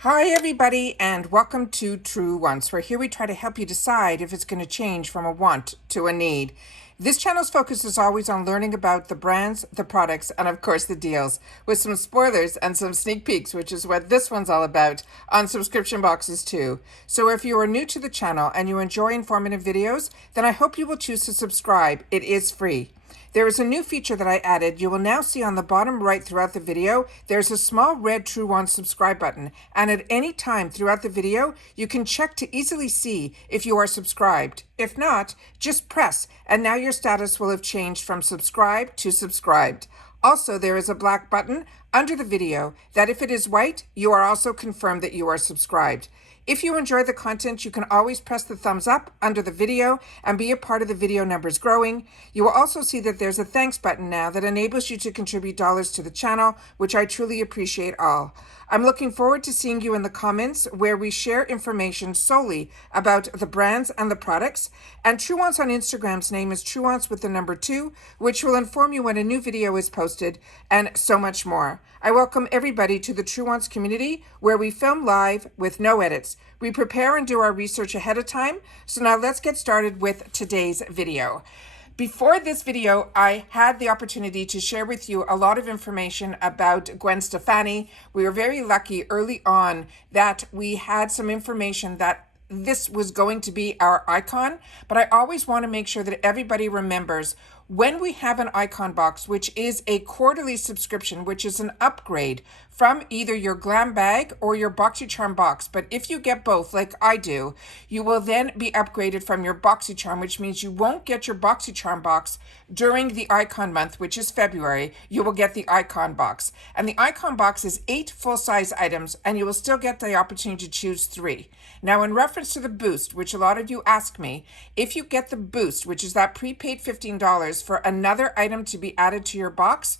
Hi everybody and welcome to Truewants, where here we try to help you decide if it's going to change from a want to a need. This channel's focus is always on learning about the brands, the products, and of course the deals, with some spoilers and some sneak peeks, which is what this one's all about, on subscription boxes too. So if you are new to the channel and you enjoy informative videos, then I hope you will choose to subscribe. It is free. There is a new feature that I added. You will now see on the bottom right throughout the video, there's a small red Truewants subscribe button. And at any time throughout the video, you can check to easily see if you are subscribed. If not, just press, and now your status will have changed from subscribed to subscribed. Also, there is a black button under the video that if it is white, you are also confirmed that you are subscribed. If you enjoy the content, you can always press the thumbs up under the video and be a part of the video numbers growing. You will also see that there's a thanks button now that enables you to contribute dollars to the channel, which I truly appreciate all. I'm looking forward to seeing you in the comments where we share information solely about the brands and the products. And Truewants on Instagram's name is Truewants with the number 2, which will inform you when a new video is posted and so much more. I welcome everybody to the Truewants community where we film live with no edits. We prepare and do our research ahead of time. So now let's get started with today's video. Before this video, I had the opportunity to share with you a lot of information about Gwen Stefani. We were very lucky early on that we had some information that this was going to be our icon, but I always want to make sure that everybody remembers when we have an icon box, which is a quarterly subscription, which is an upgrade from either your glam bag or your BoxyCharm box. But if you get both, like I do, you will then be upgraded from your BoxyCharm, which means you won't get your BoxyCharm box during the icon month, which is February. You will get the icon box. And the icon box is 8 full-size items, and you will still get the opportunity to choose 3. Now, in reference to the boost, which a lot of you ask me, if you get the boost, which is that prepaid $15 for another item to be added to your box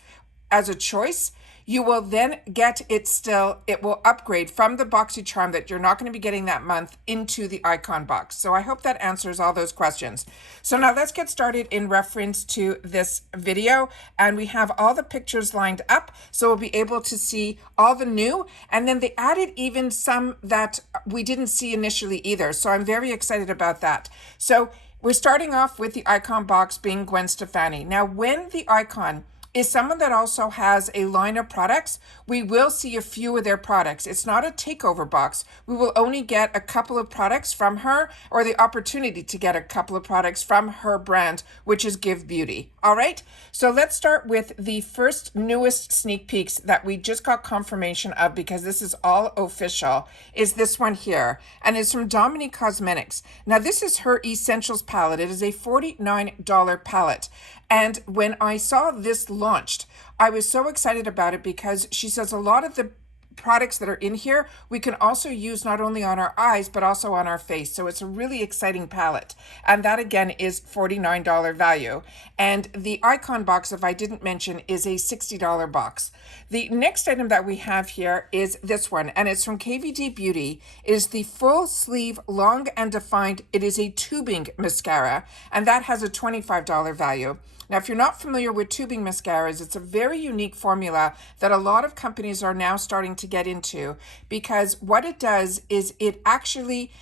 as a choice, you will then get it will upgrade from the BoxyCharm that you're not going to be getting that month into the icon box. So I hope that answers all those questions. So now let's get started in reference to this video. And we have all the pictures lined up, so we'll be able to see all the new. And then they added even some that we didn't see initially either. So I'm very excited about that. So we're starting off with the icon box being Gwen Stefani. Now, when the icon is someone that also has a line of products, we will see a few of their products. It's not a takeover box. We will only get a couple of products from her, or the opportunity to get a couple of products from her brand, which is Give Beauty. All right, so let's start with the first newest sneak peeks that we just got confirmation of, because this is all official, is this one here, and it's from Dominique Cosmetics. Now this is her Essentials palette. It is a $49 palette. And when I saw this launched, I was so excited about it because she says a lot of the products that are in here we can also use not only on our eyes but also on our face. So it's a really exciting palette, and that again is $49 value. And the icon box, if I didn't mention, is a $60 box. The next item that we have here is this one, and it's from KVD Beauty. It is the full sleeve long and defined. It is a tubing mascara, and that has a $25 value. Now, if you're not familiar with tubing mascaras, it's a very unique formula that a lot of companies are now starting to get into, because what it does is it actually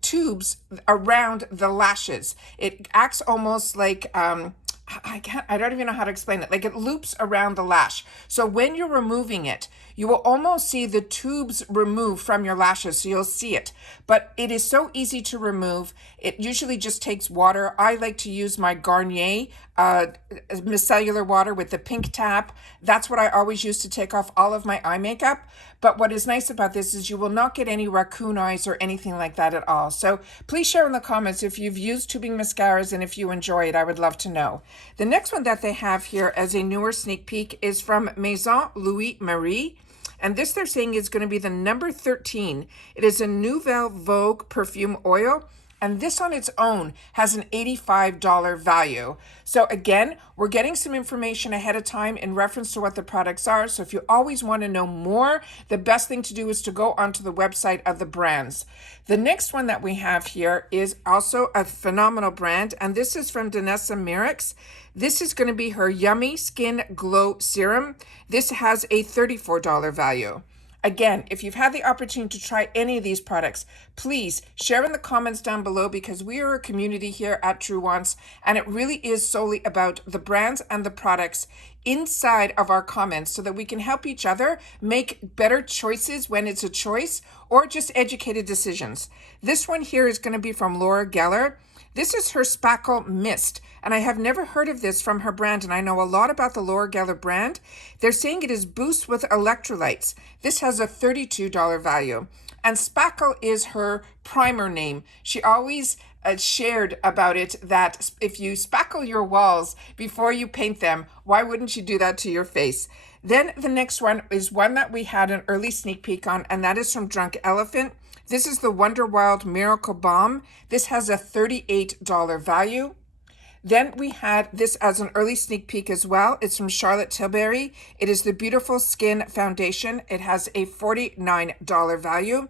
tubes around the lashes. It acts almost like, I don't even know how to explain it. Like, it loops around the lash. So when you're removing it, you will almost see the tubes remove from your lashes. So you'll see it, but it is so easy to remove. It usually just takes water. I like to use my Garnier micellar water with the pink tap. That's what I always use to take off all of my eye makeup. But what is nice about this is you will not get any raccoon eyes or anything like that at all. So please share in the comments if you've used tubing mascaras and if you enjoy it. I would love to know. The next one that they have here as a newer sneak peek is from Maison Louis Marie. And this they're saying is going to be the number 13. It is a Nouvelle Vogue perfume oil. And this on its own has an $85 value. So again, we're getting some information ahead of time in reference to what the products are. So if you always want to know more, the best thing to do is to go onto the website of the brands. The next one that we have here is also a phenomenal brand, and this is from Danessa Myricks. This is going to be her Yummy Skin Glow Serum. This has a $34 value. Again, if you've had the opportunity to try any of these products, please share in the comments down below, because we are a community here at Truewants, and it really is solely about the brands and the products inside of our comments so that we can help each other make better choices when it's a choice, or just educated decisions. This one here is going to be from Laura Geller. This is her Spackle Mist, and I have never heard of this from her brand, and I know a lot about the Laura Geller brand. They're saying it is Boost with electrolytes. This has a $32 value, and Spackle is her primer name. She always shared about it that if you spackle your walls before you paint them, why wouldn't you do that to your face? Then the next one is one that we had an early sneak peek on, and that is from Drunk Elephant. This is the Wonder Wild Miracle Balm. This has a $38 value. Then we had this as an early sneak peek as well. It's from Charlotte Tilbury. It is the Beautiful Skin Foundation. It has a $49 value.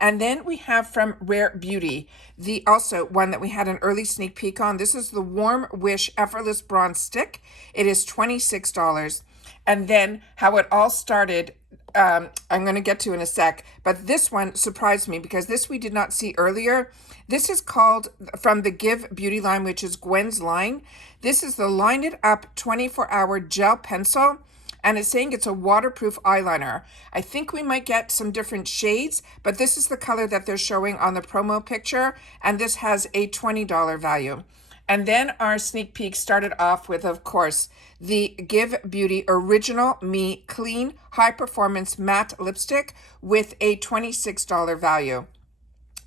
And then we have from Rare Beauty, the also one that we had an early sneak peek on. This is the Warm Wish Effortless Bronze Stick. It is $26. And then how it all started, I'm going to get to in a sec, but this one surprised me because this we did not see earlier. This is called from the Give Beauty line, which is Gwen's line. This is the Line It Up 24-hour gel pencil, and it's saying it's a waterproof eyeliner. I think we might get some different shades, but this is the color that they're showing on the promo picture, and this has a $20 value. And then our sneak peek started off with, of course, the Give Beauty Original Me Clean High Performance Matte Lipstick with a $26 value.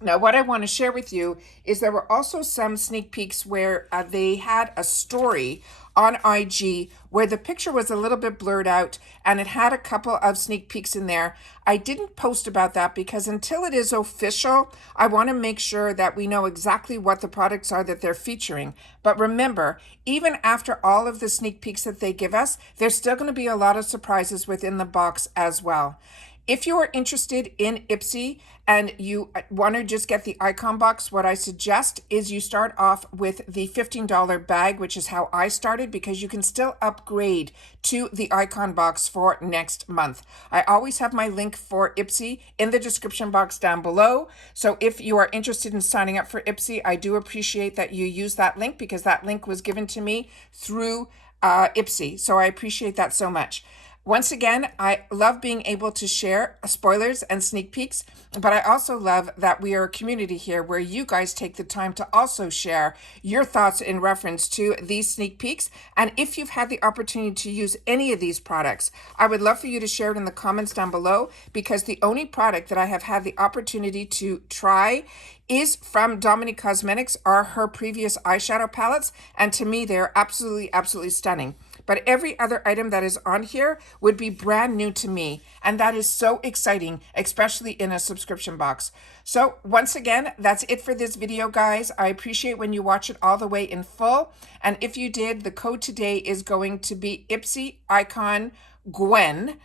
Now, what I want to share with you is there were also some sneak peeks where they had a story on IG where the picture was a little bit blurred out and it had a couple of sneak peeks in there. I didn't post about that because until it is official, I want to make sure that we know exactly what the products are that they're featuring. But remember, even after all of the sneak peeks that they give us, there's still going to be a lot of surprises within the box as well. If you are interested in IPSY and you want to just get the icon box, what I suggest is you start off with the $15 bag, which is how I started, because you can still upgrade to the icon box for next month. I always have my link for IPSY in the description box down below. So if you are interested in signing up for IPSY, I do appreciate that you use that link, because that link was given to me through IPSY. So I appreciate that so much. Once again, I love being able to share spoilers and sneak peeks, but I also love that we are a community here where you guys take the time to also share your thoughts in reference to these sneak peeks. And if you've had the opportunity to use any of these products, I would love for you to share it in the comments down below, because the only product that I have had the opportunity to try is from Dominique Cosmetics, are her previous eyeshadow palettes, and to me they're absolutely stunning. But every other item that is on here would be brand new to me, and that is so exciting, especially in a subscription box. So once again, that's it for this video, guys. I appreciate when you watch it all the way in full, and if you did, the code today is going to be IPSY Icon Gwen,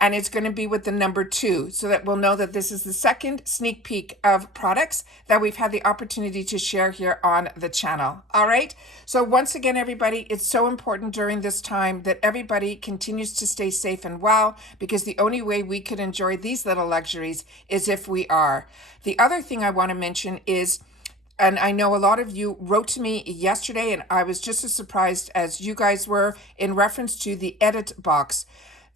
and it's going to be with the number 2, so that we'll know that this is the second sneak peek of products that we've had the opportunity to share here on the channel. All right. So once again, everybody, it's so important during this time that everybody continues to stay safe and well, because the only way we could enjoy these little luxuries is if we are. The other thing I want to mention is, and I know a lot of you wrote to me yesterday, and I was just as surprised as you guys were in reference to the edit box.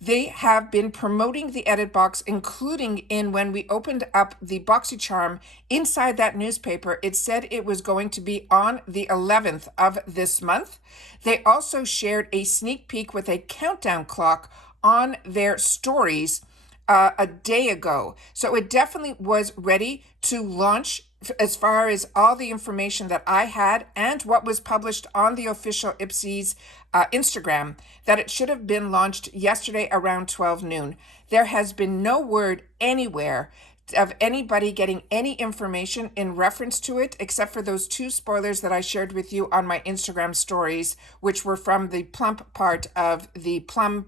They have been promoting the edit box, including in when we opened up the BoxyCharm inside that newspaper, it said it was going to be on the 11th of this month. They also shared a sneak peek with a countdown clock on their stories a day ago. So it definitely was ready to launch as far as all the information that I had and what was published on the official IPSY's Instagram, that it should have been launched yesterday around 12 noon. There has been no word anywhere of anybody getting any information in reference to it, except for those 2 spoilers that I shared with you on my Instagram stories, which were from the plump part of the plum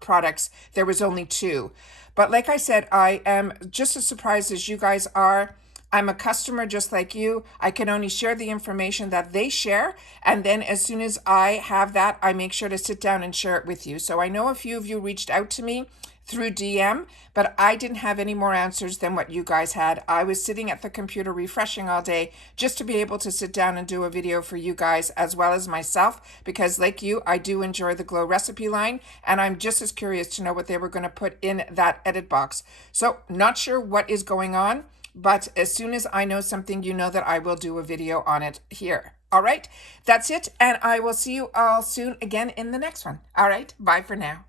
products. There was only 2. But like I said, I am just as surprised as you guys are. I'm a customer just like you. I can only share the information that they share. And then as soon as I have that, I make sure to sit down and share it with you. So I know a few of you reached out to me through DM, but I didn't have any more answers than what you guys had. I was sitting at the computer refreshing all day just to be able to sit down and do a video for you guys as well as myself, because like you, I do enjoy the Glow recipe line, and I'm just as curious to know what they were going to put in that edit box. So not sure what is going on, but as soon as I know something, you know that I will do a video on it here. All right, that's it, and I will see you all soon again in the next one. All right, bye for now.